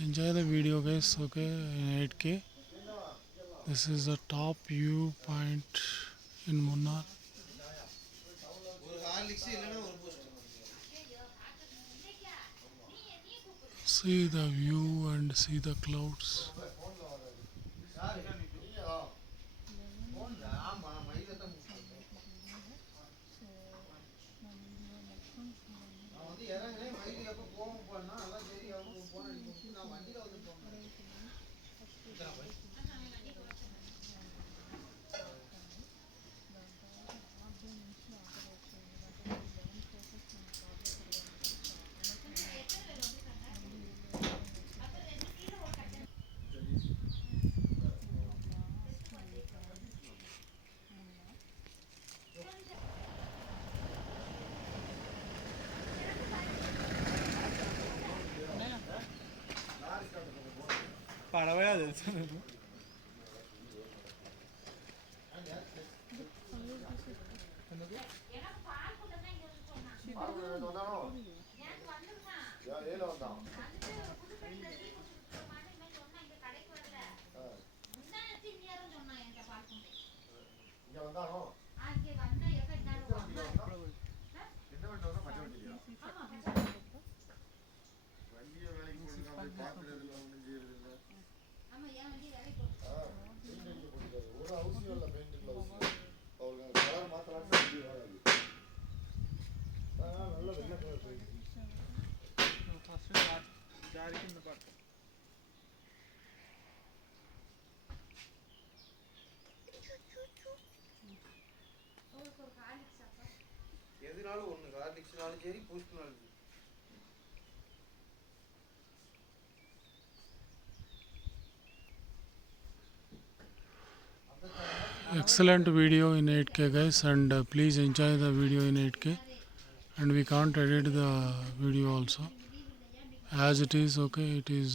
Enjoy the video, guys. Okay, in 8K. This is the top view point in Munnar. See the view and see the clouds. పడవయా తెలుసు జారి కింద పడతాం எதுனாலும் ஒன்று ஹார்லிக்ஸ்னாலும் சரி பூஸ்ட்னாலும் சரி. Excellent video in 8K, guys, and please enjoy the video in 8K. And we can't edit the video also as it is. Okay, it is